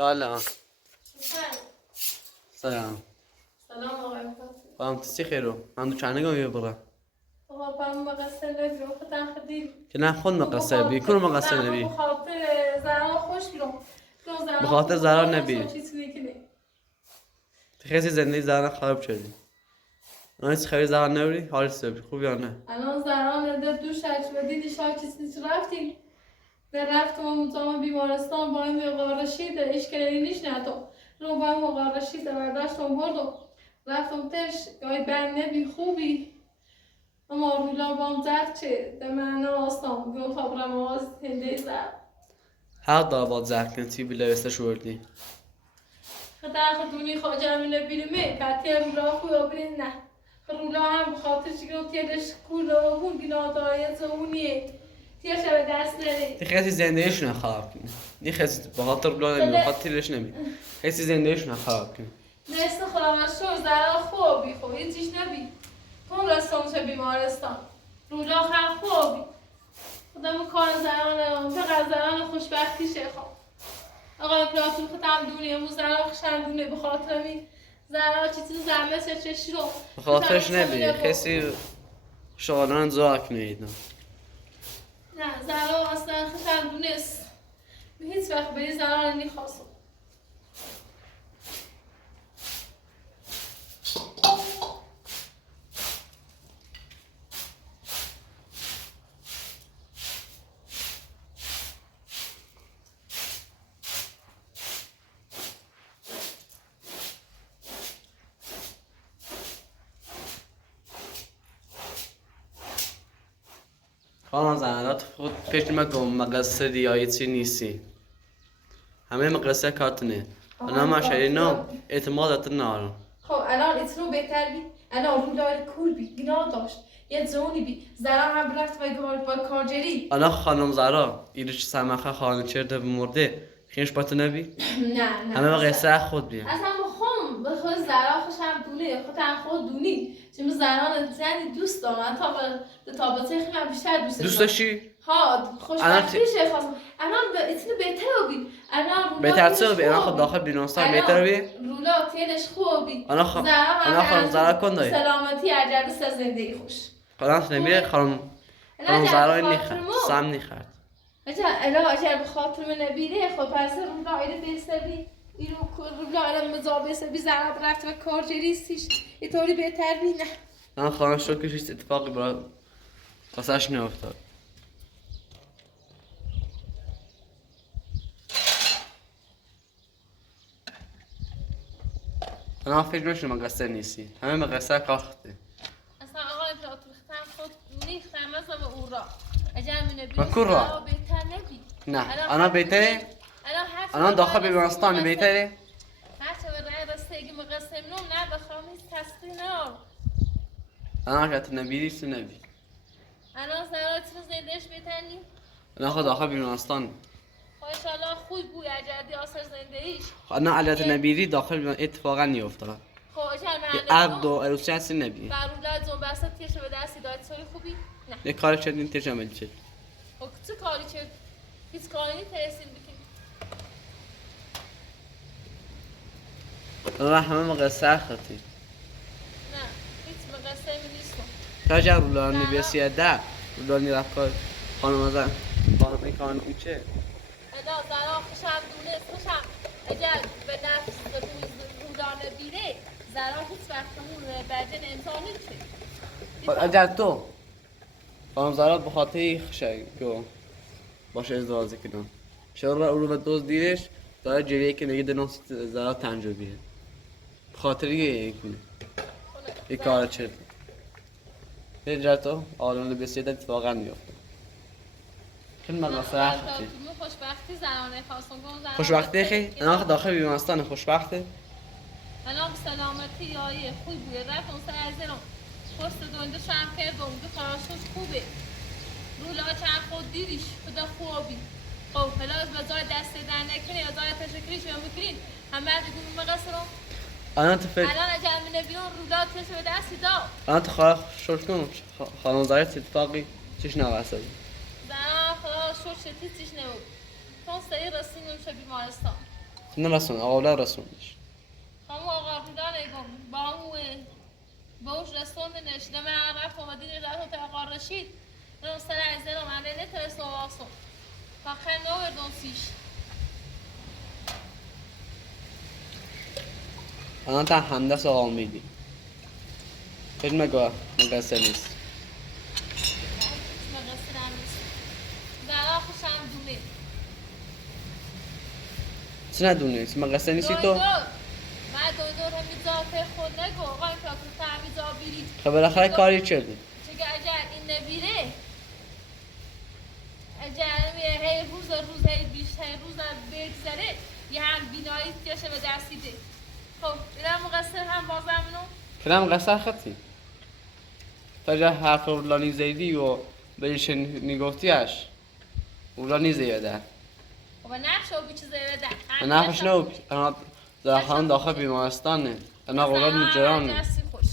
لا سلام سلام آقای فهم تسی خیرو من دو چانه گم یه برا آقا فهم مقصر نبی و خودم خدیم که نه خود مقصر بی کنو مقصر نبی بخاطر زران خوش بیرون بخاطر زران نبی خیلی زندگی زران خراب شدی نایست خیلی زران نبری حالی سبی خوب یا نه الان زران در دو شکل و دیدی شاید چیزی رفتیم در رفتم مطمئن بیمارستان با این مقارشی در اشکالی نیش ندم رو با این مقارشی در برداشتم بردم رفتم تش گاهی بند نبی خوبی اما رولا بام زد چه در معنا آستان گفت برم آواز هنده زد حق دار باد زهر کن تی بیله وستش وردی خدا خدونی خواجه همینه بیرمه کتی رولا خوی آبرین نه رولا هم بخاطر چیگرم تیرش کولا و بون گناه داره زونیه تیرش به دست نده تی خیلی زندگیشون خراب کنی نی خیلی بخاطر بلا نمی بخاطر تیرش نمی خیلی زندگیشون خراب کنی نست خرامشور زرا خوبی خوب هیچیش نبی تون رستم چه بیمارستان رولا خیلی خوبی خودمون کار زران فقط زران خوشبختی شخوام آقای پلاتون خودم دونه امروز زران خشندونه به خاطر می زرا چیزی زرمه چشی رو به خاطرش نبی خیلی شغلان زاک نید نه زرا اصلا خشندونه است به هیچ وقت به زران نمیخواستم خانم زنات خود پیش نمکم مقصر دیایتی نیستی همه مقصر کارتنه انا ما شاید اعتمادات نارم خب الان اتنو بهتر بی الان رولا کول بی گناه داشت یه زونی بی زرا هم رفت با کارجری انا خانم زارا ایرش سمخه خانه چرده بمرده خیش باتو نبی نه همه مقصر خود بیم اصلا بخوام به خود زرا خوشم دونه خودم خود دونی چون زران زنی دوست دارم تا با تخی من بیشتر دوست داشتی؟ ها خوشبختیشه خواستم الان اتنو بهتر بی الان رولا بهتر چه بی؟ الان خود داخل بیرونستان بهتر بی؟ رولا تیلش خوبی انا خانم زارا کن دایی سلامتی عجب سه زندگی خوش خانم نمیره خانم زارا نیخرد سم نیخرد اجا به خاطر من نبیره خب پس رولا ایره بستبی ایرو رولا ایره مزار بستبی زرد رفت و کارجریستیش اینطوری بهتر بی نه من خانم شکرش هیچ اتفاقی برای قصهش نیفتاد انا فکر نمیشه مقصر نیستی همه مقصر کار خودته اصلا آقای پلاتوختم خود نیختم مثلا به او را اجا من نبیره را بهتر نبی نه انا بهتره الان داخل بیمارستان بهتره هرچه به رای رستگی مقصر نوم نه بخوام هیچ تصدیق نام انا حاجت نبیری تو نبی الان زرات رو زندهش بتنی انا خود داخل بیمارستان انشالله خوب بوی اجردی آسر زندگیش انا حاجت نبیری داخل اتفاقا نیفتاد خب اجر عقد و عروسی هستی نبی برولای زنبسته تیشه به دستی داد سوی خوبی نه یه کار چندین تیش عمل چه خب چه کاری چه هیچ کاری نیترسیم بکنی انا همه مقصر خودتی نه هیچ مقصر می نیستم تا جا رولانی بیسیه ده رولانی رفت کار خانم ازن خانم این کار نمیچه ادا زرا خوشم دونه خوشم اگر به نفس رولانه بیره زرا هیچ وقت همون برجن انسان نیچه اگر تو خانم زارا بخاطر خشه که باشه ازدواج کنم چرا او رو به دوست دیرش داره جریه که نگه دنوس زارا تنجابیه بخاطر یه کار چرد اینجا تو آرون بسیار اتفاقا میفته خیلی مقصر خطی خوشبختی زنانه خواستم کنم خوشبختی خیلی؟ انا داخل بیمارستان خوشبخته؟ الان سلامتی یایی خوب بوده رفت اون سر از اینو پست دونده شم کردم دو خراشوش خوبه رولا چند خود دیریش خدا خوبی خب حالا بذار دست در نکنه یا داره تشکریش رو میکنین همه از دیگه مقصرم الان تو فکر الان اگر من بیرون رولا تش به دستی دا الان تو خواهد شورت کنم خانم زارا اتفاقی چیش نواسته زن خدا شور شدید چیش نبود تون سری رسیم نمیشه بیمارستان نرسون اولا رسوندش هم آقا بودن ایگم با همون باوش رسوندنش دم عرف و مدینه رفت تا آقا رشید من سر از دلم علیه نترس و واسم فقط نوردون سیش الان تا همدست آقا میدی فکر مگاه مقصر نیست مقصر هم نیست در خوشم دونه چه ندونی؟ مقصر نیستی تو؟ من دور همیزا پر خود نگو آقای فکر همیزا بیرید خب بالاخره کاری چه بود؟ چگه اگر این نبیره اگر هی روز هی بیشتر روز بگذره یه هم بینایی تیشه به دستیده خب اینا مقصر هم بازم نو کنم مقصر خطی تا جا حرف اولانی زیدی و بهش نگفتیش اولانی زیاده خب نقش او بیچه زیاده نقش نو انا داخل بیمارستانه انا قولاد مجرانه جستی خوش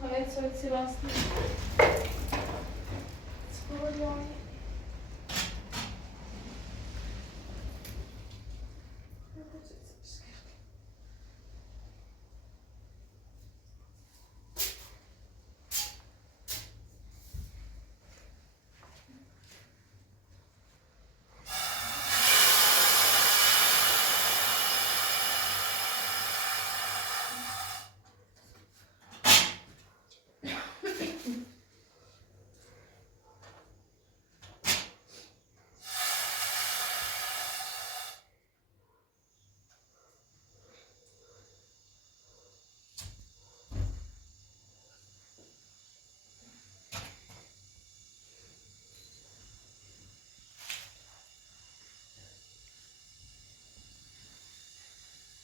خواهد شد سی راستی چطور یاری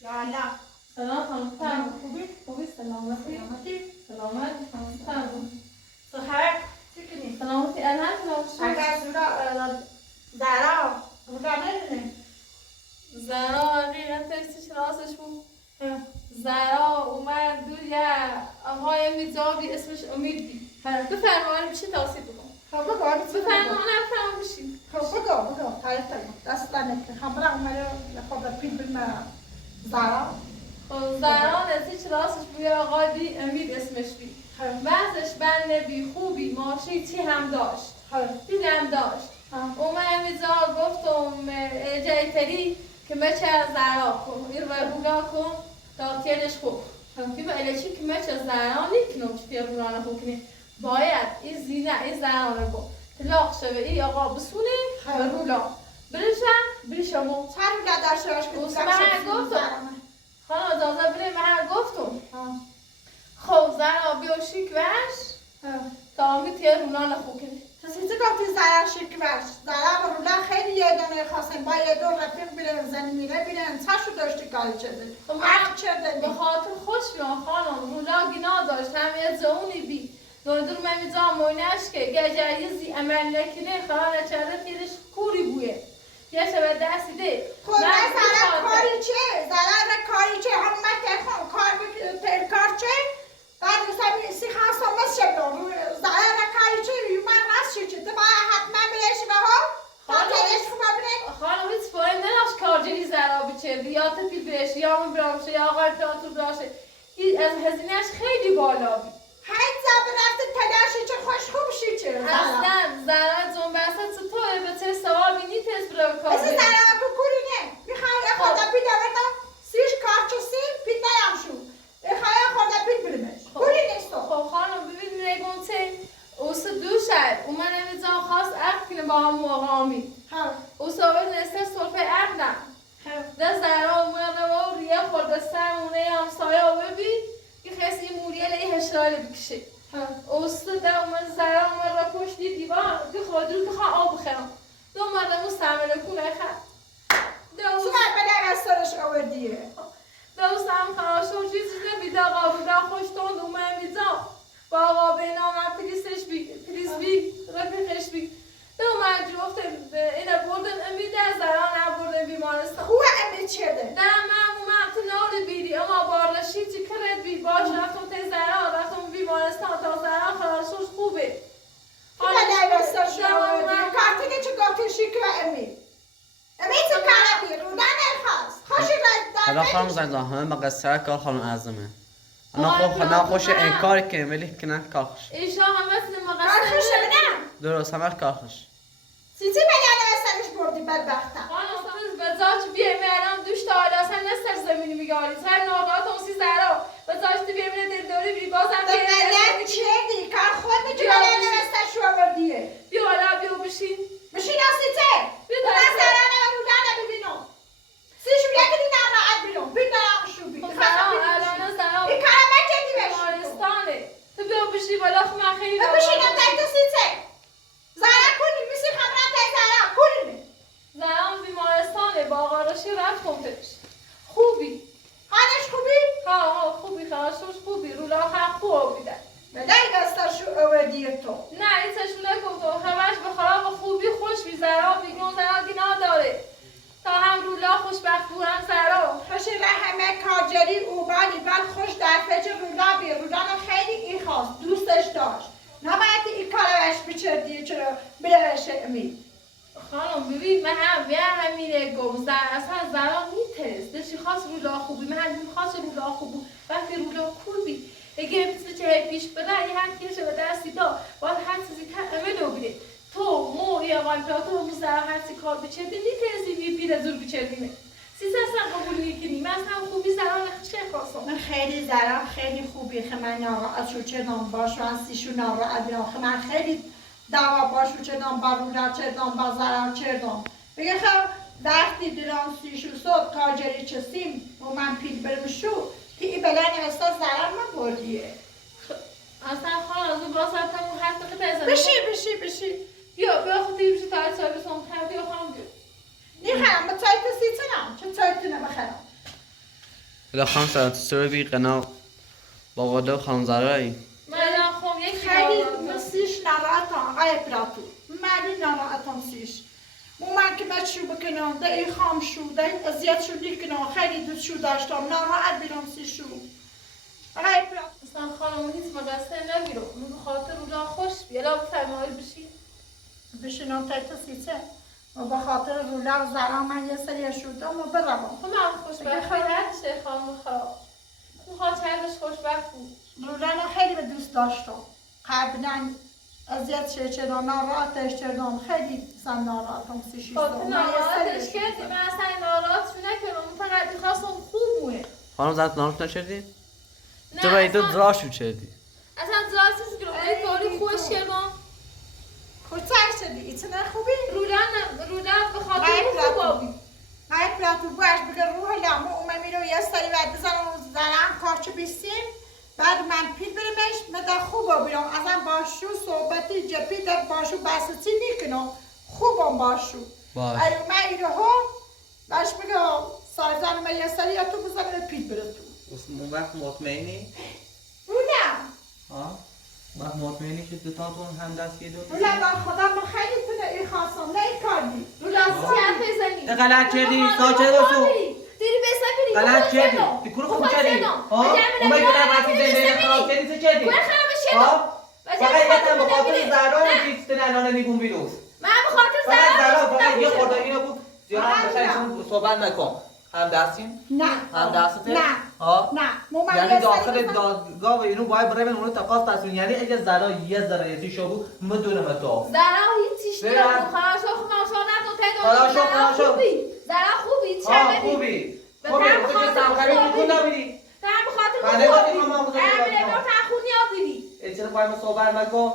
لالا سلام خانم فرم خوبی سلامتی سلامتی خانم فرم تو خبر چی کنی؟ سلامتی الحمدلله اگر زهرا بودا نمیدونه زهرا حقیقتش راستش بود زهرا اومد دور یه آقای میزابی اسمش امید بی بفرمایید میشه توصیف بکن خب بگو بفرمایید نفرم بشید خب بگو تعریف کنم دست دنه خبرم اومده خب پیل بیم زهرا خب زهرا نزدیک راستش بود یه آقای بی امید اسمش بی وضعش بنده بی خوبی ماشی چی هم داشت دیدم داشت اومد میزار گفتم جایتری که مچه از زهرا کن این رو بودا کن تا تیرش خوب بیم الچی که مچه از زهرا نیکنم که تیر بودانه خوب کنی باید این زینه این زهرا رو گفت تلاق شوه ای آقا بسونه رولا بریشم چند گدر شوش که خانم اجازه بده من گفتم خب زهرا بیا شیک وش تا میتیه رولا خوب کنی کسی گفتی زهرا شیک باش زهرا و رولا خیلی یه دونه خواستن با یه دور رفیق بیرن زنی میره بیرن چشو داشتی کاری چده عقل چده به خاطر خوش بیان خانم رولا گنا داشت همه زونی بی دور من میزام موینش که گجه یزی عمل نکنه خانم چرده تیرش کوری بویه یه شبه دستی ده خب زهرا کاری چه؟ زهرا کاری چه؟ هم من کار چه؟ بعد سی خواستم مثل زهرا کاری چه؟ من راست چه؟ تو باید حتما بلیش به ها؟ تا تلیش خوبه بینه؟ خانم هیچ پایی نلاش کارجلی زهرا بچه یا تپیل بهش یا من براشه یا آقای پیاتر براشه از هزینهش خیلی بالا بی هیچ زبه رفته تلاشی چه خوش خوب شی چه؟ اصلا زهرا جون بسه چطوره به چه سوال بینی تست برای کار مثل زهرا که کوری نه میخوای خدا پیدا بردم سیش کارچو سی پیدا هم شو میخوای خدا پید بریمش کوری نیستو خب خانم ببین نگم چه اوست دو شد اومد نمیزان خواست عقد کنه با هم مقامی اوست آور نسته صرفه عقدم ده زهرا اومد و ریه خورده سرمونه همسایه ببین که خیلی اشرالی بکشه اوسط در اومد زهرا اومد را پشت دیوار که خود رو که خواه آب بخیرم دو مردم مستعمله کنه خد تو من به نوستانش آوردیه دوستم خراشو چیزی نمیده آقا بوده خوشتون اومد میزا با آقا به نام پریزبی رفیقش بی دو من جفت اینه بردن امیده زرا نبردن بیمارستان خوه امید چده نه من اومد تو نار بیری اما بارلشی چی کرد بی باش رفتم تا زرا رفتم بیمارستان تا زرا خراشوش خوبه تو به نوستانش آوردیه کارتینه چه گفتی شکر امید امید تو کاربی رو نخواست خوشی حالا خانم زنجان همه مقصر کار خانم اعظمه انا خوش انکار کنیم ولی که نه کارش ایشا همه سنی کار مقصر خوشه بدم درست همه کارش سیتی به نوستانش بردی بدبختم خانم بزاچ بیایم الان دوش تا حالا اصلا نستر زمینی میگاری سر ناراحت اون سی زرا بزاچ تو بیایم دل دوری بی بازم به ملت چردی کار خود میتونی به نوستانش آوردیه بیا حالا بیا بشین بشین آسیته من زرانه و رودانه ببینم سیشو یکی دی نراحت بیرون بین دارم شو بی الان زرا این کار مکردی بشین بیمارستانه تو بیا بشین بالا خب من خیلی بشینم تایت سیته زرا کنی میسی خمران تای زرا کنی زرا بیمارستانه با آقا راشی رفت خونتش خوبی حالش خوبی؟ ها خوبی خراشوش خوبی رولا حق خوب بیدن بدهی دستاشو آوردی تو نه این چشونه گفتم همش به خراب خوبی خوش بی زرا بیگون زرا گناه داره تا هم رولا خوشبخت بود هم زرا خوشی رحمه کارجری اوبانی بل خوش در فجر رولا بی رولانو خیلی این خواست دوستش داشت نباید این کارش بچردی چرا بلوشه امید خانم ببین من همینه گم اصلا زرا میترست دشی خواست رولا خوبی من خواست رولا خوبی وقتی رولا خوبی اگه مثل چه پیش بده یه هم کشه به دستی دا باید هر چیزی تعمل رو بیده تو مو یا غالبا تو موزه هر چی کار بچردی نیترسی بیره زور بچردیمه سیزه اصلا قبول نیکنی من اصلا خوبی زرا نخشه خواستم من خیلی زرا خیلی خوبی که من ناراحت شو چه نام باشو از سیشو ناراحت بیام که من خیلی دعوا باشو چه نام با رولا چه نام با زرا چه نام بگه خب وقتی دلان سیشو صد کارجری چه سیم و من پیل برم شو که ای بلن استا زرا من بردیه اصلا خانم از اون باز رفتم اون حرف بخی بشی بیا خودی بشی تا هر سال بسام بیا خانم بیا نیخرم با تایت سیتنم چه تایتونه بخرم حالا خانم سلام تو بی قناع با قدر خانم زرایی من خب یکی خیلی مسیش ناراحتم آقای پراتو ملی ناراحتم سیش من که من شو بکنم ده ای خام شو ده ای اذیت شو دیکنم خیلی دوست شو داشتم ناراحت بیرم سی شو آقای پراتو اصلا خانم هیچ مقصر نگیرم من به خاطر رولا خوش بیا بفرمایید بشین بشینم تایت سیته و به خاطر رولا و زرا من یه سری شدم و بروم خب من خوشبخت هرشه خانم خراب اون خاطرش خوشبخت بود رولا خیلی به دوست داشتم قبلا اذیت چرا ناراحتش چردم خیلی سن ناراحتم سی شیستم خب ناراحتش کردی من اصلا ناراحتش نکردم فقط میخواستم خوب بوده خانم زرد ناراحت نشدی؟ تو باید تو دراشو چردی اصلا دراشش گرفتی کاری خوش کردم خوشتر شدی ایتونه خوبی؟ رولا به خاطر خوب آبی های پلاتو باش بگه روح لامو اومه میرو یه سری بعد بزنم و زنم کارچو بیستیم بعد من پیل بریمش مده خوب بیرم ازم باشو صحبتی جپی در باشو بسیتی نیکنم خوبم باشو باش ای اومه ایره ها باش بگه سایزان اومه یه سری یا تو بزنم پیل بره تو اون وقت مطمئنی؟ رولم ها؟ وقت مطمئنی که دوتاتون هم دست یه دو رولم با خدا ما خیلی تونه ای خواستم نه ای کردی رولم چند بزنی ده غلط کردی ساکت باشو دیری بسافری غلط کردی دی کورو خوب کردی ها؟ اومد که در وقتی زندگی خراب کردی چه کردی؟ کور خراب شد ها؟ فقط یه تن به خاطر زهرا نیستن الان میگون بیروز من به خاطر فقط زهرا زهرا فقط یه خورده اینو بود زیاد هم بخیرشون صحبت نکن هم دستیم؟ نه هم دسته؟ نه ها؟ نه مومن یعنی داخل دادگاه و اینو باید برای اونو تقاضا تصمیم یعنی اگه زرا یه ذره یتیشو بود بدون تو زهرا هیچیش نبود خلاص نتون خلاص زهرا خوبی چه ها بدی خوبی به خوبی طعم تو خاطر که سمخری خوبی. میکن نبیدی تن به خاطر بله، خوبی وقتی ما مغزه امیر بودم. ابراهیم تخونی آبیدی چرا باید ما صحبت نکن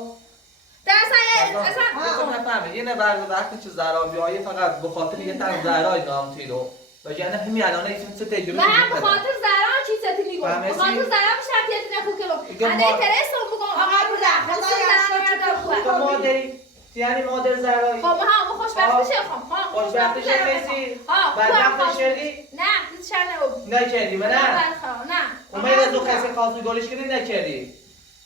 اصلا نفهمه یه نبر وقتی چه زرا بیایی فقط به خاطر یه تن زرای نام تیرو و یعنی همین الان ایشون چه تجربه من به خاطر زهرا چی ستی میگم به خاطر زهرا شرطی تیت نخو کلو دیگه اده ما- ترسم بگم آقا بوده خدا تو مادری یعنی مادر زرایی خب ما هم خوشبختی شه خب خوشبختی شه کسی ها بدبخت شدی نه هیچ شر نکردی من نه نه اومد از اون کسی خواست گلش کردی نکردی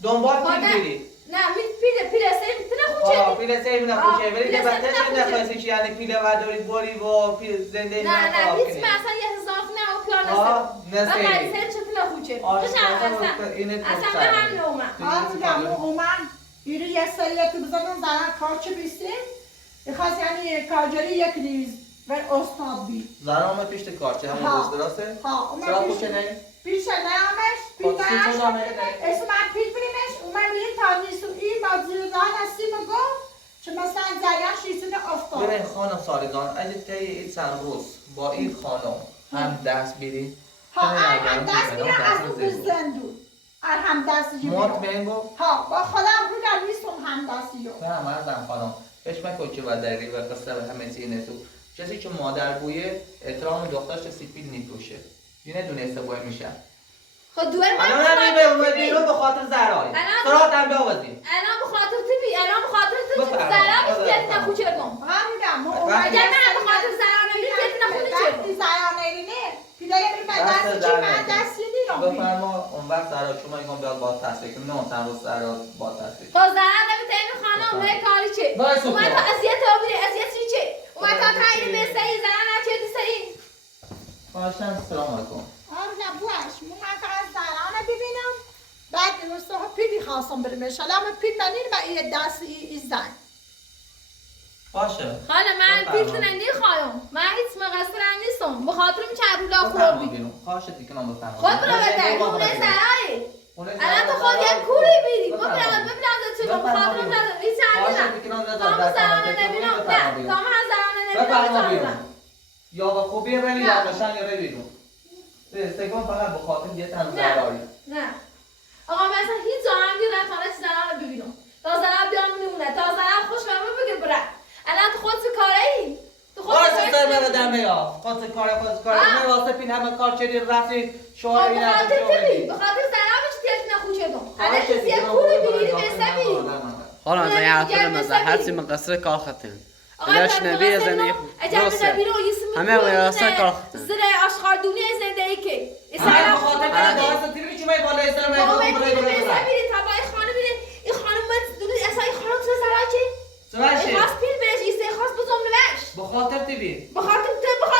دنبال کی میری نه می پیله سه میتونه خوچه پیله سیف نخوشه ولی پیله دبته سیف چه نخوشه. نخواستی که یعنی پیله ورداری باری و زنده نه نه هیچ مثلا یه هزار نه و پیان است و قیصر چطور نخوچه اصلا من هم نومم آره اومن ایرو یه سریعت بزنن زنان کارچه بیستیم بخواست یعنی کارجری یک ریز و استاد بی زرا اومد پیش کارچه همون روز درسته؟ ها چرا اومد خوشه نه؟ پیش نیامش پیتاش اسم من پیش بریمش اومد میریم تا نیستو این بازیردان هستی بگو چه مثلا زریان شیستون افتاد ببین خانم سالیدان اگه طی این چند روز با این خانم هم دست بیری ها هم دست میرم از اون بزندون هم دستی مطمئن گو ها با خودم رو در نیستم هم دستی رو نه مرزم خانم هیچ مکن و دقیقی و قصه و همه چیز نیستو کسی که مادر بویه احترام دخترش سیپیل نیتوشه یه دونسته بوی میشه خب دوار من الان همین به اومد بیرون به خاطر زرایی سرات هم بیاوزیم الان بخاطر تبی الان بخاطر تو زرا بیت نخوچه کن من میگم اگر من بخاطر زرا نمیت بیت نخوچه کن زرا نرینه پیداره بری من دستی چی من دستی نیرم بفرما اون وقت زرا شما میگم بیاد با تصویر کنم نه چند روز زرا با تصویر خب زرا نمیت این خانم نه کاری چه اومد تا اذیت آبی اذیت چی چه اومد تا تایر بسایی زرا نچه دیسایی خواهشم سلام علیکم آره نبوش من فقط زرانه ببینم بعد درسته ها پیدی خواستم بریمش حالا من پید منیر با این دست این زن باشه حالا من پیت نمیخوایم من هیچ مقصر نیستم به خاطرم چرولا خوردی خواهشت دیگه نام بفرما خود برو بده اون زرایی الان تو خود یک کوری بیری ببرم تو به خاطرم ندارم هیچ چرمی نه تام زرانه نبینم نه تام هم زرانه نبینم یا با خوبی بری یا باشن یا بیرون استگان فقط به خاطر یه تن زرایی نه آقا مثلا هیچ جاهنگی نتانه چی زرانه ببینم تا زرانه بیام میمونه تا زرانه خوش برمه بگه بره الان تو خود کاره ای تو خود سر بگه دمه یا خود کاره من واسه پین همه کار چدی رفتی شوهر این بخاطر تبی بخاطر زرانه چی تیت نخوچه دم الان کسی یک کوری بیری بسته بیری حالا از این حرفه مثلا هرچی مقصر کار ختن اگرش نبی از این همه ویاسه کار ختن زره اشغال دونی زنده ای که همه بخاطر کنه دارست تیمی چی باید بالا اسلام بیری تا با این خانم بیری این خانم دونی اصلا این خانم تو زرا چی؟ این خواست پیر برش ایسته خواست بزم نوش بخاطر تیبی بخاطر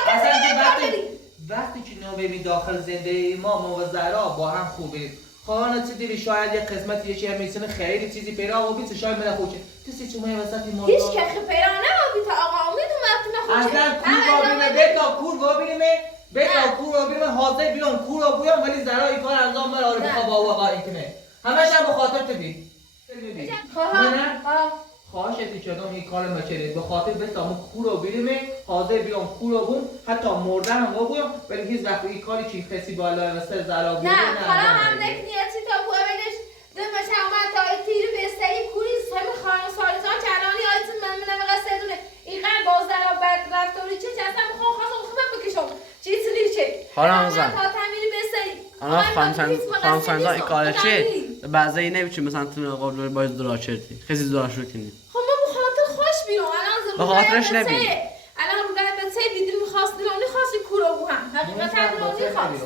اصلا تبی که وقتی که نو ببین داخل زنده ما و زرا با هم خوبه خانه چه دیری شاید یه قسمت یه چی هم میسونه خیلی چیزی پیدا و بیت شاید من خوچه تو سی چومه وسط این هیچ که پیدا نمابی تا آقا امید اومد تو نخوچه اصلا کور بابینه بتا کور بابینه بتا کور بابینه حاضر بیلون کور رو بویم ولی زرا این کار انجام بر آره بخوا با آقا این کنه همش هم به خاطر تبی خواهشتی چدم این کار مچره به خاطر بسامو کورو بیریم حاضر بیام کورو بوم حتی مردن هم بویم ولی هیچ وقت این کاری چی کسی بالا و سر زرا بود نه حالا هم نکنیتی تا بو اولش دمش اومد تا تیر بستگی کوری همین خانم سالیزان چرانی آیت من مقصد دونه این قرار باز در بعد رفتاری چه اصلا میخوام خواستم خودم بکشم چیزی نیچه حالا هم زن تا تعمیر بستگی حالا خانم سنزان این کار چه بعضی نمیچه مثلا تو قبل باید درا چردی خیلی درا شو کنی خب من بخاطر خوش بیرون الان به خاطرش نبی الان رو به سه بیدیم میخواست درانی خواستی کورو بو هم حقیقتا درانی خواست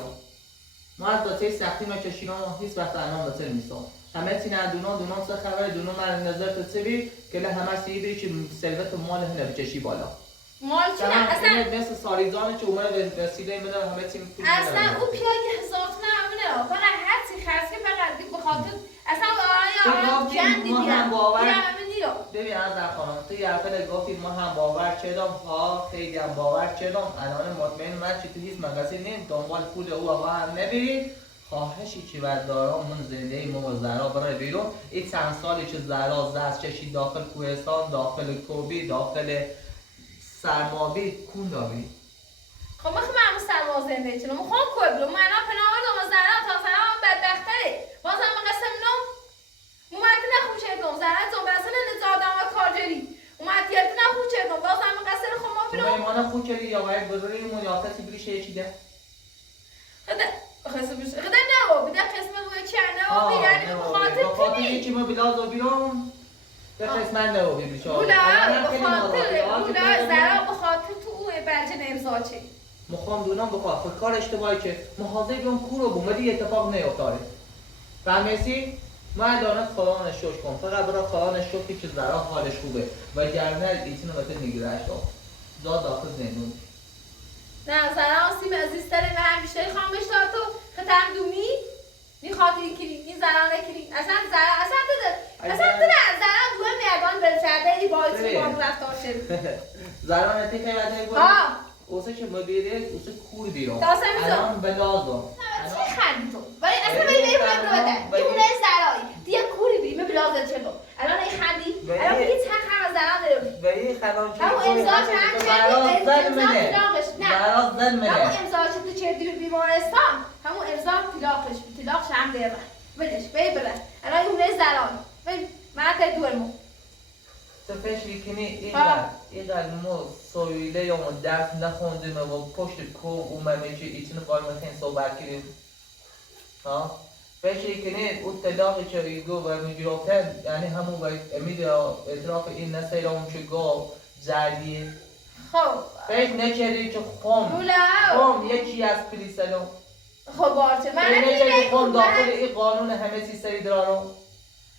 ما از داته سختی ما کشینا هیچ وقت الان داته نیستم همه تی نه دونان سه خبر دونان من نظر تسبی که له همه سی بری که ثروت مال هنه بچشی بالا مال چی نه اصلا مثل سالیزانه که اومد وسیله میده همه تی اصلا اون پیاگه هزار نه همونه فقط هر چی خرج که فقط به خاطر اصلا آیا جندی میرم ببین از در خانم تو یه حرفه گفتید ما هم باور چدم ها خیلی هم باور چدم الان مطمئن من چی تو هیچ مگسی نیم دنبال پول او آقا هم نبیرید خواهشی که بعد دارم من زنده ای ما و زهرا برای بیرون این چند سالی که زهرا زست چشید داخل کوهستان داخل کوبی داخل سرمابی کون داری خب من خیلی سرما زنده چنم خوام کوی بلو من الان پناه دم زهرا تا زهرا بدبختره باز هم قسم نو اومد نخوب چردم زهرا تو بسن نزادم و کارجری اومد یاد نخوب چردم باز هم قسم خب ما بلو ایمان خوب کردی یا باید بزرگی منیافتی بریشه چیده خدا نه بده قسمت چه نوابی یعنی به بخاطر خاطر کی؟ یکی ما بلاز و بیرون به قسمت نوابی بیشه بولا به خاطر زرا به خاطر تو اوه برجن امضا چه؟ مخوام دونم بخاطر کار اشتباهی که محاضر بیام کورو بومدی اتفاق نیفتاره فهمیسی؟ من دانت خواهان شوش کن فقط برای خواهان شوشی که زرا حالش خوبه و گرنه ایتینو بهت نگیرش داد داخل زندون نه زرا آسیم عزیزتره و همیشه خواهم بشتار تو خطم دومی میخواد این زرا نکری اصلا زرا بوه مردان برچرده ای باید تو بام رفتار شد زرا نتی که یاده بود اوسه که مبیره اوسه کور بیرون داسته میزم الان بلازم چی خندی تو؟ ولی اصلا ولی بیم رو بده یه اونه زرایی دیگه کوری بیم بلازه چه تو الان این خندی الان بگی چند خم از زران داری و این خلام که همون امضا چند همون امضا چه چردی به بیمارستان همون امضا تلاقش هم داره بدش بره الان اونه زرایی بیم مرد دورمو تو فکر کنی اینقدر ما سویله یا ما درس نخوندیم و پشت کو اومدیم که ایتونو باید میخواین صحبت کنیم ها؟ فکر کنی اون تلاقی که ایگو و میگرفتن یعنی همون باید امید اطراف این نسیل اون که گو زردیه خب فکر نکردی که خم یکی از پلیسلو خب بارچه من فکر نکردی خم داخل این قانون همه چیز سری درارو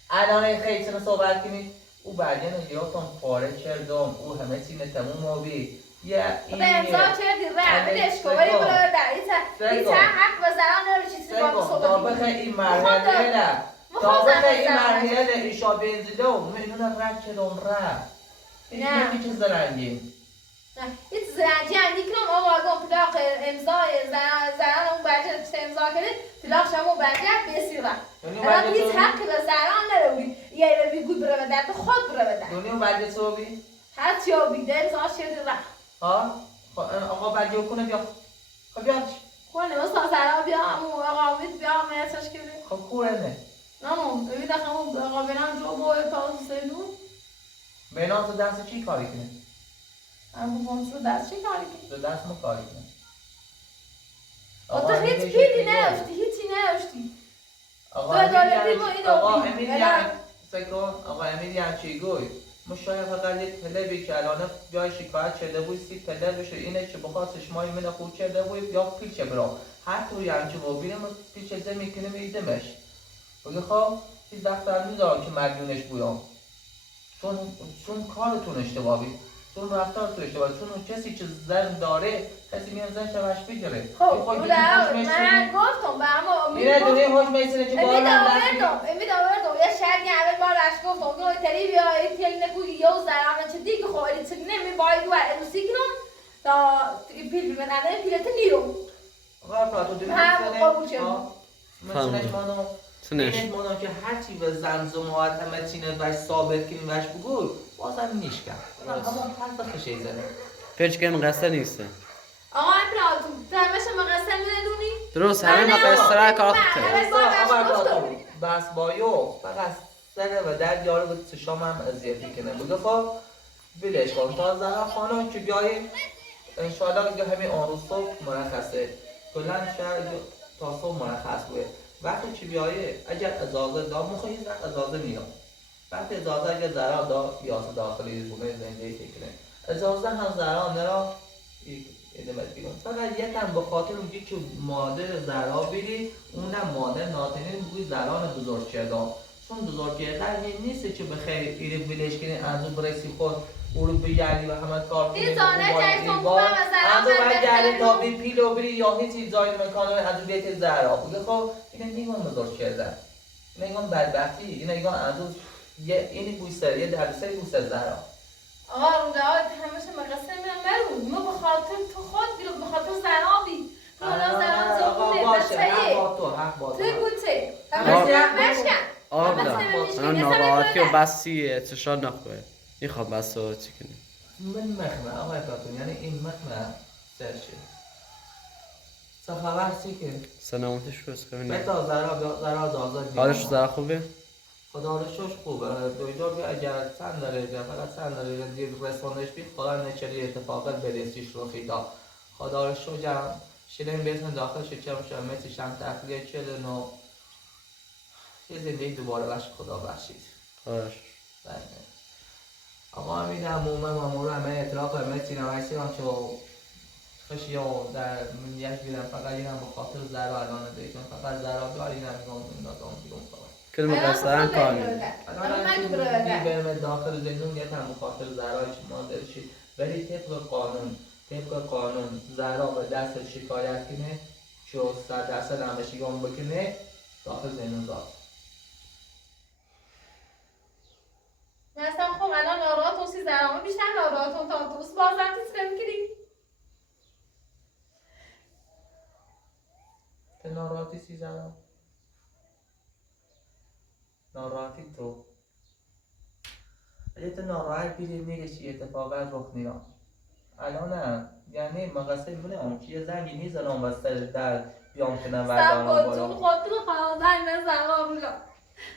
الان خیلی چنه صحبت کنی او برگه نگیراتم پاره کردم او همه چیز تموم آبی به امضا چردی ولش کن ولی برو در این حق و زران داره چیزی با صحبت تا بخی این مرحله تا بخی این مرحله ایشا بنزیده و من اینو رد کردم رد این نمی که زرنگیم این زرنگی هم نیکنم آقا گم پلاق امضا زران اون برجه چه امضا کرده پلاق شما برجه بسیار الان هیچ حقی به زران نروی یه رو بگوی بره بدن تو خود بره بدن دونی برجه چه بی؟ هرچی ها بیده امضا شده رفت ها؟ آقا برجه کنه بیا خب بیاش کنه مثلا زران بیا همون آقا بید بیا مرسش کرده خب کوره نه نمون ببید همون آقا بینم جو بای پاس سنون بینام تو دست چی کاری کنه؟ همون پاس رو دست چی کاری کنه؟ تو دست ما کاری کنه تو هیچ پیلی نرفتی هیچی نرفتی آقا امیدیان سکون آقا امیدیان چی گوی ما شاید فقط یک پله بی که الان جای شکایت شده بود 30 پله بشه اینه که بخواد چشمای من خود کرده بود یا پیچ برام هر طوری هم که ببینم پیچ زمین کنه میدمش بگه خب این دفتر میذارم که مدیونش بودم چون کارتون اشتباهی چون رفتارتون اشتباهی چون کسی که زن داره کسی میان زن شبش بگیره خب من گفتم به اما میره دونه هوش میسونه که بار امید آوردم یه شرگی اول بار بهش گفتم که تری بیایی تل نکوی یو زرانه چه دیگه خواهی چه نمی باید و امروسی کنم تا پیل بمن اول پیلت نیرم آقا پراتو دیگه مثلش مانو که هرچی به زمزمات همه چینه باش ثابت کنیم باش بگو بازم نیشکم همون حرف خشی زنه پیچ که مقصر نیسته آقا پراتو تو همشه مقصر میدونی؟ درست همه مقصر ها کار خودته بس بایو فقط سر و درد یارو به چشام هم اذیتی کنه بگه خب بلش کن تا زهرا خانم که بیایی انشاءالله دیگه همین آن روز صبح مرخصه کلن شاید تا صبح مرخص بوده وقتی که بیایی اگر اجازه داد مخواهی وقت اجازه میاد وقتی اجازه اگر زهرا دا بیاسه داخلی بونه زنده کنه اجازه هم زهرا نرا ادامت بیرون فقط یکم به خاطر اونجی که مادر زهرا بیری اونم مادر ناتنین بگوی زهران بزرگ کردم چون بزرگ کردن یه نیست که بخیر ایره بلش کنی از اون برسی خود او رو بگردی و همه کار کنی این زانه جایتون خوبم و از اون بگردی تا بی پیلو بری یا هیچی زاید مکانه از اون بیت زهرا بگه خب اینه نیگان بزرگ کردن اینه نیگان بدبختی اینه نیگان از اون اینی بویستر یه دردسری بویستر زهرا آقا رو دعای همشه مقصر من برون ما به خاطر تو خود بیرو به خاطر زرابی حالا زران زبونه بچه‌یه تو گوته من ناباتی و بسیه چشان نخواه این خواب بس و چی کنی من مخمه آقای پاتون یعنی این مخمه سرشه چه خبر چی که سلامتش روز کنی بتا زرا دازاد حالش زرا خوبه؟ خدا رو شش خوبه دویدار بیا اگر چند داره فقط چند داره دیر رساندش بید خدا نچری اتفاقات بریستیش رو خیدا خدا رو شو جمع شیرین بیتن داخل شکم شمتی شم تخلیه 49 یه زندگی دوباره بخش خدا بخشید. خواهش. بله. آقا امین عموم مامور همه اطلاق همه سینمایسی هم چو خشی ها در یک بیرم فقط این هم بخاطر زرا الان دیگه فقط زرا بیار این هم میگم نازم بیرون فقط کلمه قصران کاری. الان برم داخل زندون یه هم بخاطر زرا چی مادر شید ولی طبق قانون زرا به دست شکایت کنه چو 100% همشیگان بکنه داخل زندون داد. مثلا خب الان ناراحت و 13 بیشتر ناراحت و تا دوست بازم تیز نمیکنی؟ تو ناراحتی 13 ناراحتی تو اگه تو ناراحت بیدی میگه چی اتفاقا رخ میاد الان نه یعنی مقصد مونه اون که یه زنگی میزنم و سر در بیام کنم وردانم بالا سب خاطر خواهم زنگ نه زنگا بگم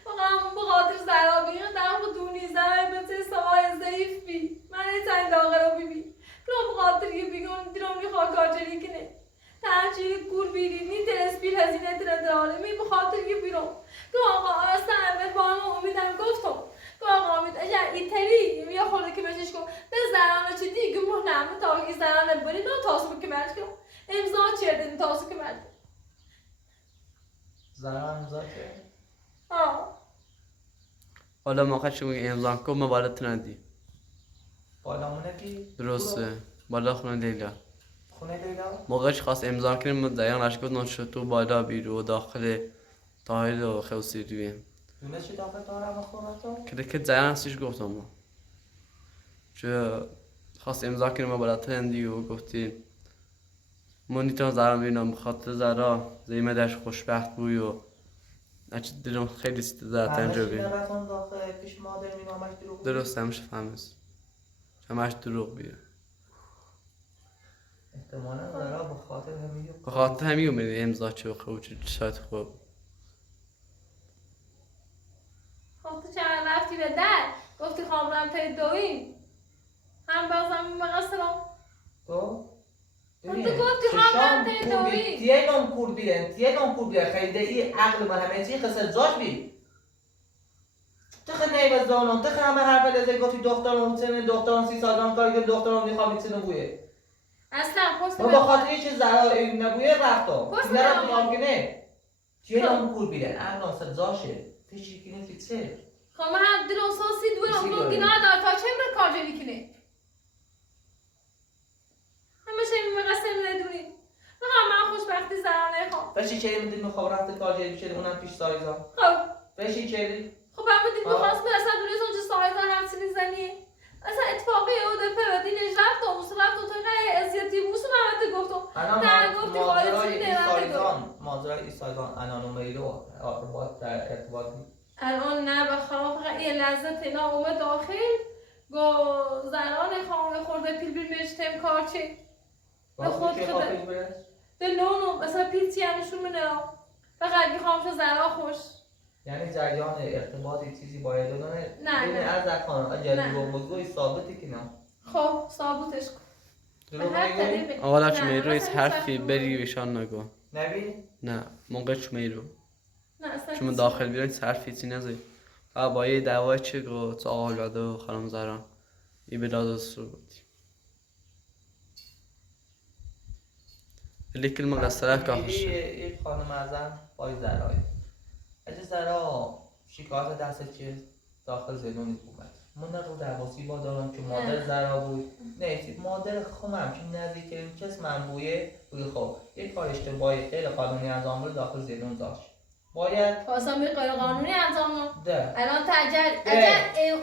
بخواهم بخاطر زنگا بگم درم خود دونی زنگ بچه سوای ضعیف بی من ایتاین داغه رو بی کنم بخاطر یه بگم دیرم یه خواه کارچری کنه ترچه گول بیری نی ترسپیل هزینه تره داره می بخاطر یه بیرم که آقا اصلا اول با هم امیدم گفتم که آقا امید اگر ایتری یا خورده که بهش کن به زرانه چی دیگه مهنمه تا اگه زرانه بری نه تاسو که مرد کنم امضا چردین تاسو که مرد زرا امضا کرد حالا موقع چی میگه امضا کن موبایلت ندی. بالا مونه کی؟ درسته. بالا خونه لیلا. خونه لیلا؟ موقعش خواست امضا کنیم دیگه نش گفت نش تو بالا بیرو داخل تاهیل و خوسی رویم. دونه چی داخل دارم خونه تو؟ که زیان هستیش گفتم ما. چه خواست امضا کنیم موبایلت ندی و گفتی مونیتون زرم بینم بخاطر زرا زیمدش خوشبخت بوی و اچه دلم خیلی ستزد تنجابی. همه چی داخل پیش مادر مینامش دروغ درسته همش فهمیست. همش دروغ بیه. احتمالا زرا بخاطر همیو بخاطر همیو میدی امضا چه خوب چه شاید خوب. خب تو چند رفتی به در گفتی خواب رم تایی دویم هم بازم مقصرم تو؟ تو گفتی خواب رم تایی دویم تیگم کور بیرن خیلی ای عقل من همه چی قصد زاش بی تخه نیوز دانم تخه همه حرف لزه گفتی دخترم سن دخترم 30 سالم کاری که دخترم میخوام میتونه بویه اصلا پست ما بخاطر یه چیز زرا این نبویه رفتم پست نرم بگم. میگم که نه تیگم کور بیرن عقل اصلا زاشه فیشی کنیم فیکسه خب من هم دلم سوسی دورم دون گناه دار تا چه امره کار جلی کنه همه شایی مقصر ندونی من خوشبختی زرانه خوام فیشی چه میدونی میخوام رفته کار جلی بشه اونم پیش سایزان خب فیشی چه خب من بدید میخواست برسن دونی سونچه سایزان هم چیزی زنیه اصلا اتفاقی او دفعه و دینش رفتم تو غیر ازیتی بوسو محمد گفتم نه گفتی خواهی چیزی ماجرای ایسایگان انانو میلو ارتباط در ارتباطی الان نه بخوام فقط یه لحظه اینا اومد داخل گو زنان خانم خورده پیل بیل میشتم کارچه به خود خدا به نونو مثلا پیلچی همشون منه فقط میخوام زنان خوش یعنی جریان ارتباطی چیزی باید دونه نه ببین از خانم اگر دروغ بگوی ثابتی که نه خب ثابتش کن دروغ میگوی اولا چه میرو ایس حرفی بری ویشان نگو. نبی نه موقع چه میرو نه اصلا چون داخل بیرون ایس حرفی چی نزی. با یه دعوای چه گو تا آلاده و خانم زران ای به دادست رو بودی. ولی کلمه قصره که آخشه. یک خانم ازم بای زرایی از زرا شکایت دست چه داخل زنونی اومد من رو درواسی با دارم که مادر زرا بود نه مادر خودم که نزدیک کس من بویه خب یک کار اشتباهی غیر قانونی انجام رو داخل زندون داشت باید خواستم به غیر قانونی انجام ده الان اگر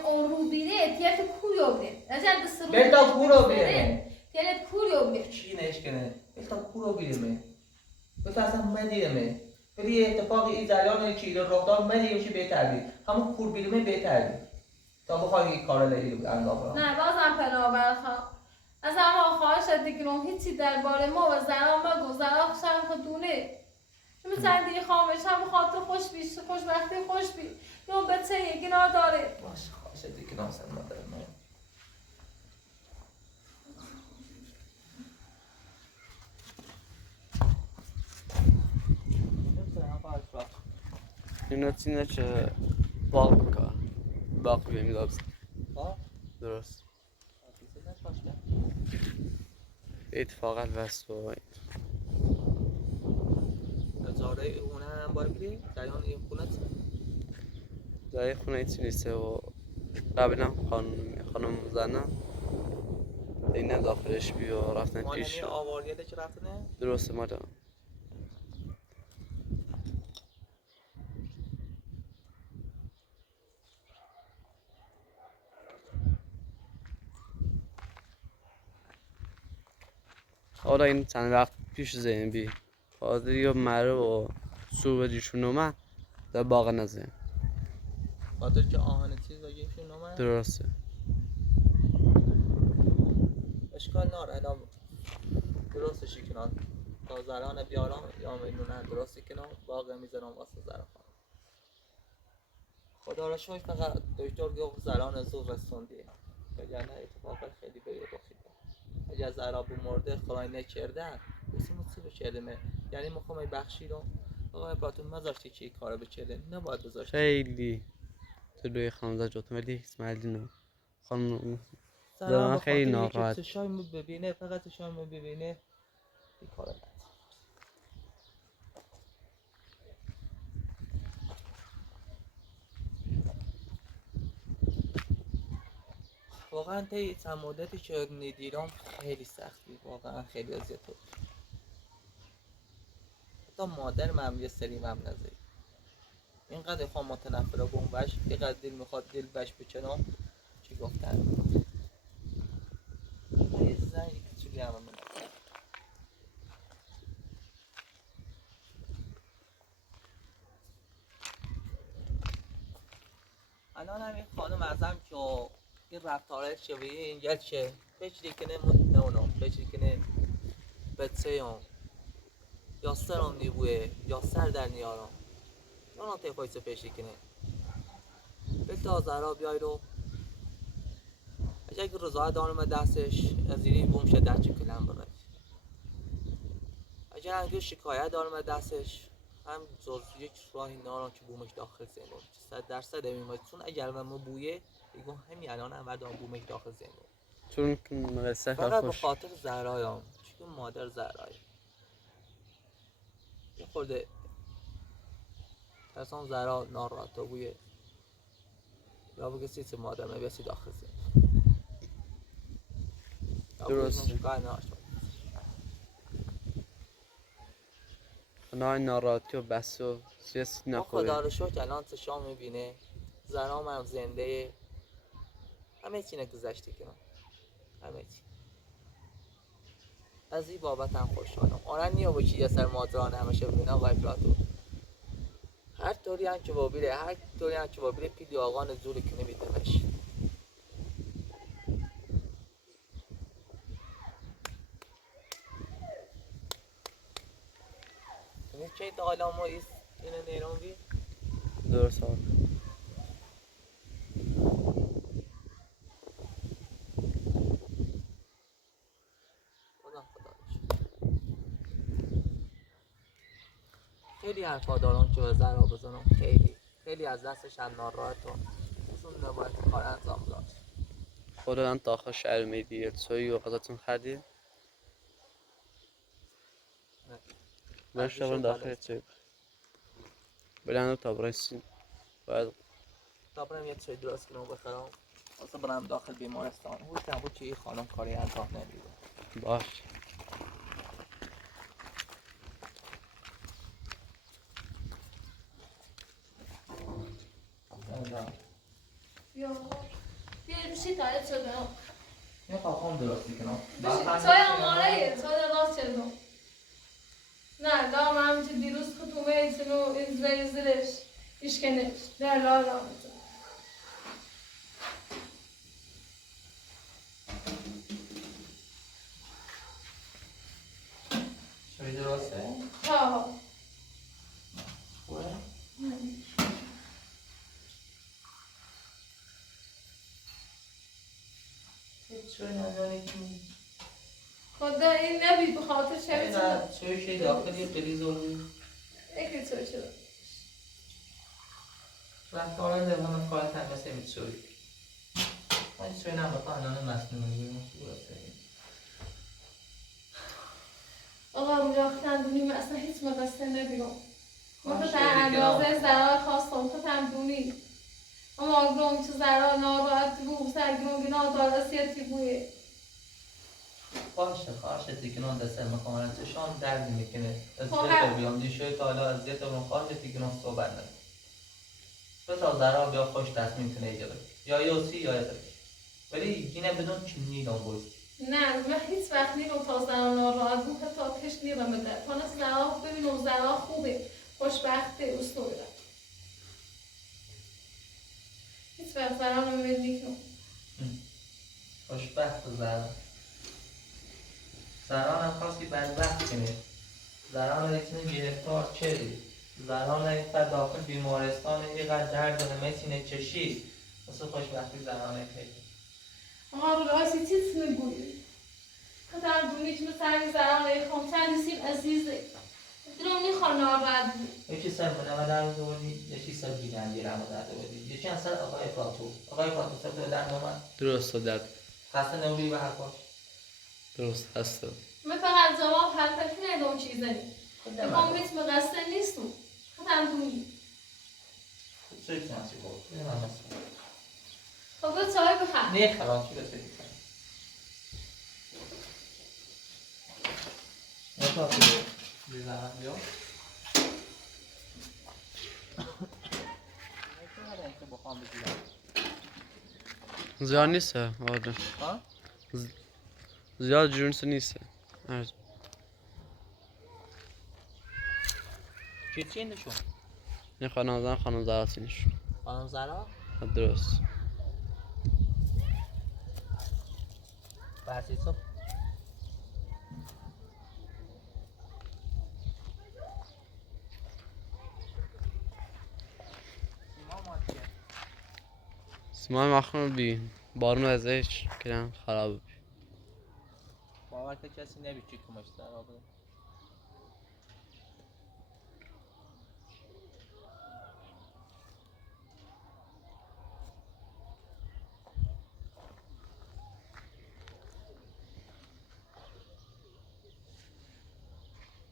اون رو بیره اتیت کوریو بیره اگر دست رو بلتا کورو بیره تیلت کوریو بیره چی نشکنه بلتا کورو بیره بلتا اصلا مدیره ولی اتفاقی این جریان که رخ داد مدیره چی بهتر بید همون کور بیره بهتر بید تا بخوای این کار لیلی انجام بدم نه بازم پناه خواهم از اما خواهش دیگرم هیچی درباره ما و زرا مگو زرا خوشم خودونه چون مثلا دیگه خواهمش هم خاطر خوش بیش خوشبختی خوش بی یا بچه یکی نداره باشه خواهش دیگرم سن مادر من اینا تینه که باق بکار باق بیم لابس ها درست آفیسه نشاشته اتفاقا وستو زاره اونه هم بار بری جریان این خونه دایی خونه ایچی نیسته و قبلا خانم زنه اینه داخلش بیا رفتن مال پیش همین آواریده که رفتنه درسته مادم حالا این چند وقت پیش زین بی حاضر یا مره و سو بدیشون اومد در باغ نزین خاطر که آهن چیز و یکشون نامه درسته اشکال نار الان درستشی کنن تا زران بیارم یا میدونن درستی کنن باقی میذارم واسه زران خدا را شوی فقط دکتر گفت زران زود رسوندی وگرنه اتفاق خیلی بگه بخید اگر زرا بمرده خدای نکرده بسی مصیبه چلمه یعنی میخوام بخشی رو آقای پاتون مذاشتی که این کارو بچله نباید بذاشتی خیلی جلوی خانم جاتون ولی اسماعیلی نه خانم زرا من به خیلی خاطر که ناراحت چشای ببینه فقط چشای ببینه این کارو نکنه واقعا طی چند مدتی که ندیرم خیلی سختی واقعا خیلی اذیت بود حتی مادرم هم یه سری هم نزدی اینقدر خواهم متنفره بونبش اینقدر دل میخواد دل بش بچنم چی گفتن یه زنی کچولی هم من الان هم این خانم ازم که این رفتاره شبیه اینجا چه پیچ کنه نونم پیچ کنه بچه‌ام یا سرم نیبوه یا سر در نیارم نونم تی خواهیسه پیچ کنه بلتا زهرا بیای رو اگه رضایت دارم دستش از اینی بوم شه در چه کلم برای اگر انگه شکایت دارم دستش هم جز یک راهی نارم که بومش داخل زنون 100% میماید چون اگر من بویه بگم همین الان هم دارم بومش داخل زنون چون مقصه فقط به خوش خاطر زهرایم چون مادر زهرایی یه خورده ترسان زهرا ناراحت بویه یا بگه سیت مادر بیاسی داخل زنون درسته خنای ناراحتی و بس و سیاسی ما نخوره خدا رو شکر الان چشام میبینه زنام هم زنده همه چی نگذشتی کنم همه چی از این بابت هم خوشحالم آنها نیا باشی یه سر مادران همیشه ببینم آقای پلاتو هر طوری هم که بابیره پیدی آقان زوری که نمیدونش این چه تا حالا ما اینه نیرون بی درست ها خدا خیلی حرفا دارم که به زهرا بزنم خیلی از دستش هم ناراحتم چون نباید کار انجام داد خدا من تا آخر شهر میدی سوی و غذاتون خردی باش شبان داخل چه بلند تا برسیم بعد تا برم یه چای درست کنم بخرم واسه برم داخل بیمارستان هوش نبود که این خانم کاری انجام نمیده باش بیا بشی تایید شده یه خواهم درست میکنم چای آماره چای راست چرا نه دام همچه دیروز خطومه ایسنو این زیرش ایشکنش در راه دامتون چای درسته؟ ها خوبه؟ چای نداره که خدا این نبی به خاطر شبیه چرا چای داخلی خیلی زوری یکی چای شده restaurang devono fare tanto se Mitsui. Ma Mitsui non va a non nascere non آقا میراخ تندونی من اصلا هیچ مقصر نبیرم ما باشه، تا دیگه اندازه ضرر خواستم تا تندونی اما گرم چه ضرر ناراحت بود سرگرم گنا داره سیتی بویه باشه خواهش تیکنون دسته مکامل چشام درد میکنه از خب، زیت بیام دیشوی تا حالا از زیت اون خواهش تیکنون صحبت نکنه تو تا ضرر بیا خوش دست میتونه ایجاد کنه. یا یوسی یا یادش ولی اینه بدون چنی دام بوست نه من هیچ وقت نیرم تا ضرر ناراحت بود حتی کش نیرم بده تا نست ضرر ببینم ضرر خوبه خوشبخته اصوله هیچ وقت ضرر نمیکنم خوشبخت ضرر ضرر هم خواستی بدبخت کنه ضرر ایتونه گرفتار چه ضرر اینقدر داخل بیمارستان اینقدر درد و همه سینه چشی مثل خوشبختی ضرر نکنه آقا رو راستی چیز نگویی تا تندونی که سرگ ضرر نیخوام تندیسیم عزیزه درم نیخواه ناراحت بود یکی سر منو در آوردی یکی سر بیگندی رو در آوردی یکی از سر آقای پلاتو سر به در نومد درست درد خسته نبودی به هر باش درست هست من فقط جواب هر تکی ندام چیزی بخوام هیچ مقصر نیستم تا تندونی چه کنسی بود نه مثلا تا به چای بخم نه خران چی بسید نه تا بیزنم بیا زیاد نیست آره ها زیاد جونس نیست چی نشون این خانم زراتی نشون خانم زرا درست بحثی تو سیمان مخون بی بارون ازش کردن خراب بی باور که کسی نمیچی کمش در آبه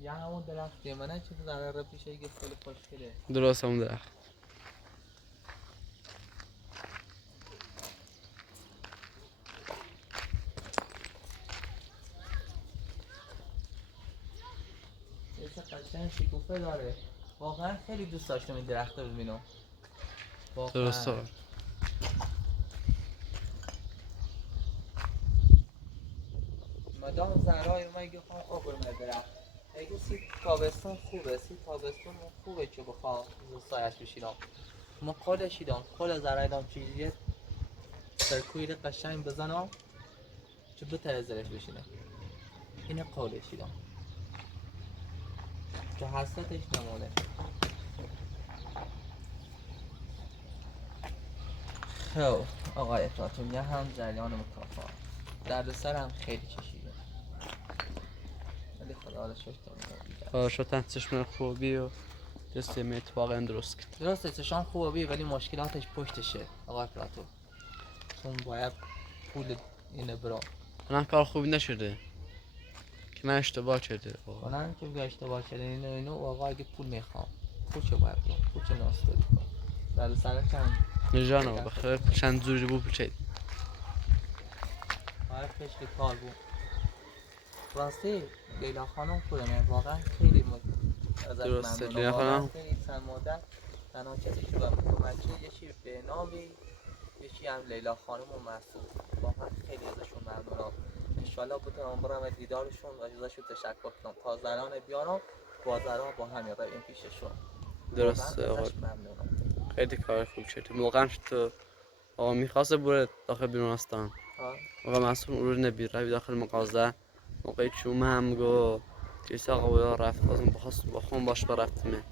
یا همون درخت منه چه ضرر پیشه یه خیلی خوشگله درست هم درخت یه چه قشنگ شکوفه داره واقعا خیلی دوست داشتم این درخت رو ببینم درست مدام زهرای من اگه خواهم آب برمه درخت اگه تابستون خوبه چه بخواه سایش بشیدم ما قولش ایدم قول زهرای دام چیزیه سرکوی رو قشنگ بزنم چه بتره زرش بشینه اینه قولش ایدم که حسرتش نمونه خب آقای فاطمی هم جریان مکافات درد سرم خیلی کشیده ولی خدا رو شکر شدن چشم خوبی و دسته میت واقعا درست کرد درسته چشام خوبه ولی مشکلاتش پشتشه آقای پلاتو چون باید پول اینه برا من کار خوبی نشده که من اشتباه کرده کنن که بگه اشتباه کرده اینو آقا اگه پول میخوام پول چه باید برا پول چه ناستاری کنم در سر چند نجانم بخیر چند زوری بود بچید آره خشک کار بود راستی لیلا خانم خودمه واقعا خیلی درسته لیلا خانم خیلی چند مدت تنها کسی که باید متوجه یکی به نامی یکی هم لیلا خانم و مسعود واقعا خیلی ازشون ممنونم انشالله بتونم برم دیدارشون و ازشون تشکر کنم تا زنان بیارم با زنان با هم یاد این پیششون درسته آقا خیلی کار خوب شد موقعا تو آقا میخواسته بره داخل بیمارستان آقا مسئول رو نبی روی داخل مغازه موقعی چوم هم گو کسی آقا رفت خواستم با خون باش برفتمه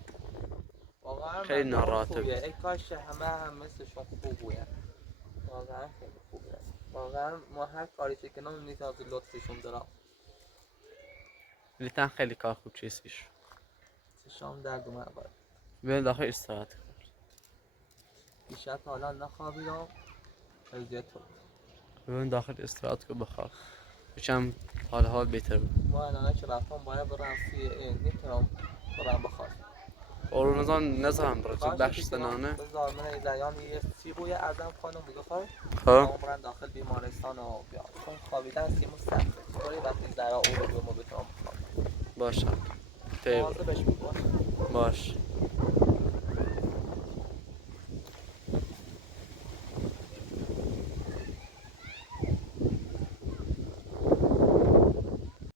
واقعا خیلی ناراحته بود ای کاش همه مثلشون خوب بوده واقعا خیلی خوبه واقعا ما هر کاری که کنم نیست از لطفشون دارم لیتن خیلی کار خوب چیزیش چشام درد اومد بیاین داخل استراحت کنم دیشب تا حالا نخوابیدم وضعیت تو ببین داخل استراحت کو بخواب بچم حال بهتر بود. ما الان که رفتم باید برم نمیتونم برم بخواب اور نظام برات بخش سنانه بذار من ایدایان یه سیبوی ازم خانم بگفت خب عمرن داخل بیمارستان و بیاد چون خوابیدن سیمو سخته طوری وقتی زرا او رو بتونم بخواب باشه مواظبش بگو باش